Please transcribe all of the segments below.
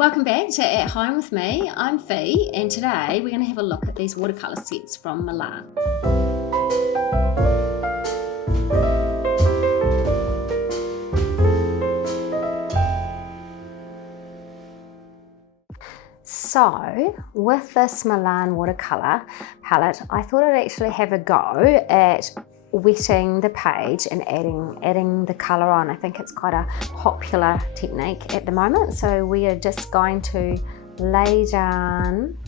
Welcome back to At Home with me. I'm Fee, and today we're going to have a look at these watercolour sets from Milan. So, with this Milan watercolour palette, I thought I'd actually have a go at wetting the page and adding the colour on. I think it's quite a popular technique at the moment. So we are just going to lay down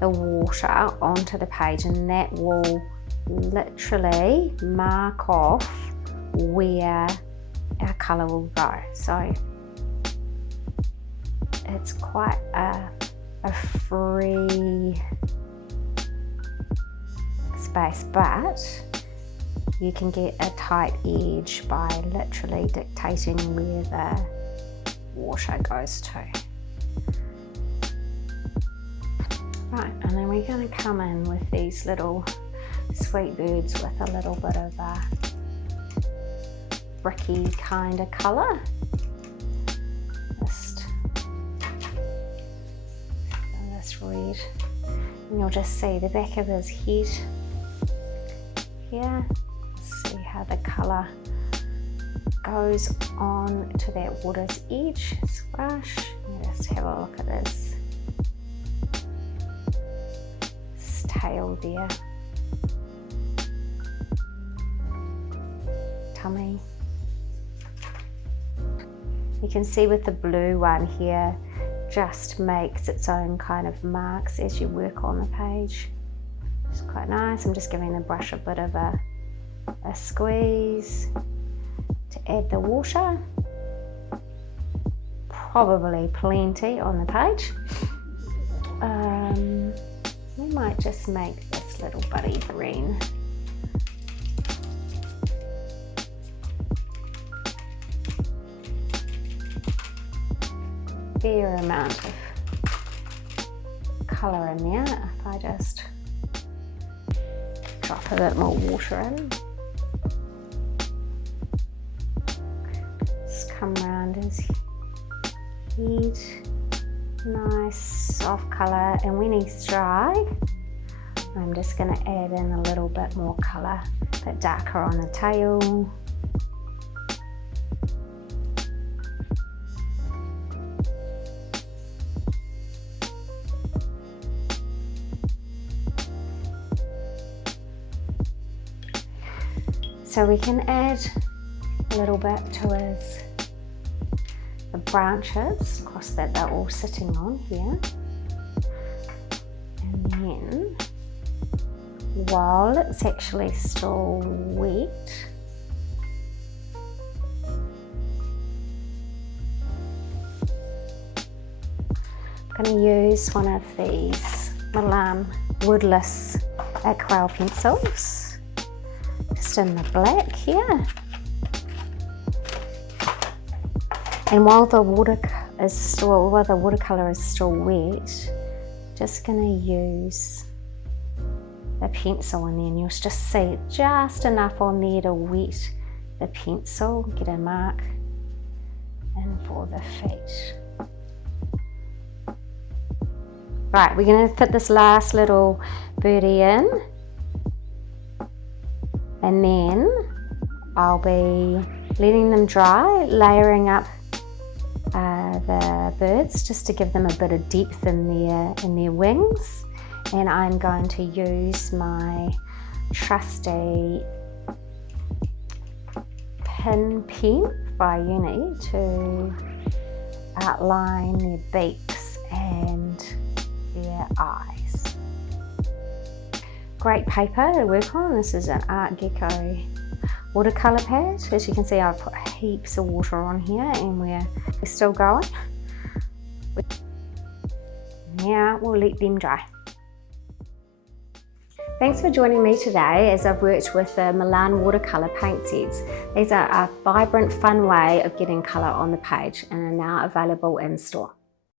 the water onto the page, and that will literally mark off where our colour will go. So it's quite a free space, but you can get a tight edge by literally dictating where the water goes to. Right, and then we're going to come in with these little sweet birds with a little bit of a bricky kind of colour. Just this red, and you'll just see the back of his head here. See how the colour goes on to that water's edge. Splash. Just have a look at his tail there. Tummy. You can see with the blue one here, just makes its own kind of marks as you work on the page. It's quite nice. I'm just giving the brush a bit of a squeeze to add the water. Probably plenty on the page. We might just make this little buddy green. Fair amount of colour in there. If I just drop a bit more water in. Come around his head, nice soft colour, and when he's dry I'm just going to add in a little bit more colour, a bit darker on the tail. So we can add a little bit to the branches, of course, that they're all sitting on here. And then, while it's actually still wet, I'm going to use one of these Milan woodless aquarelle pencils, just in the black here. And while the watercolour is still wet, just going to use the pencil, and then you'll just see just enough on there to wet the pencil, get a mark in for the feet. Right, we're going to fit this last little birdie in, and then I'll be letting them dry, layering up the birds just to give them a bit of depth in their wings. And I'm going to use my trusty pin pen by Uni to outline their beaks and their eyes. Great paper to work on. This is an Artgecko watercolour pad. As you can see, I've put heaps of water on here, and we're still going. Now we'll let them dry. Thanks for joining me today as I've worked with the Milan watercolour paint sets. These are a vibrant, fun way of getting colour on the page and are now available in store.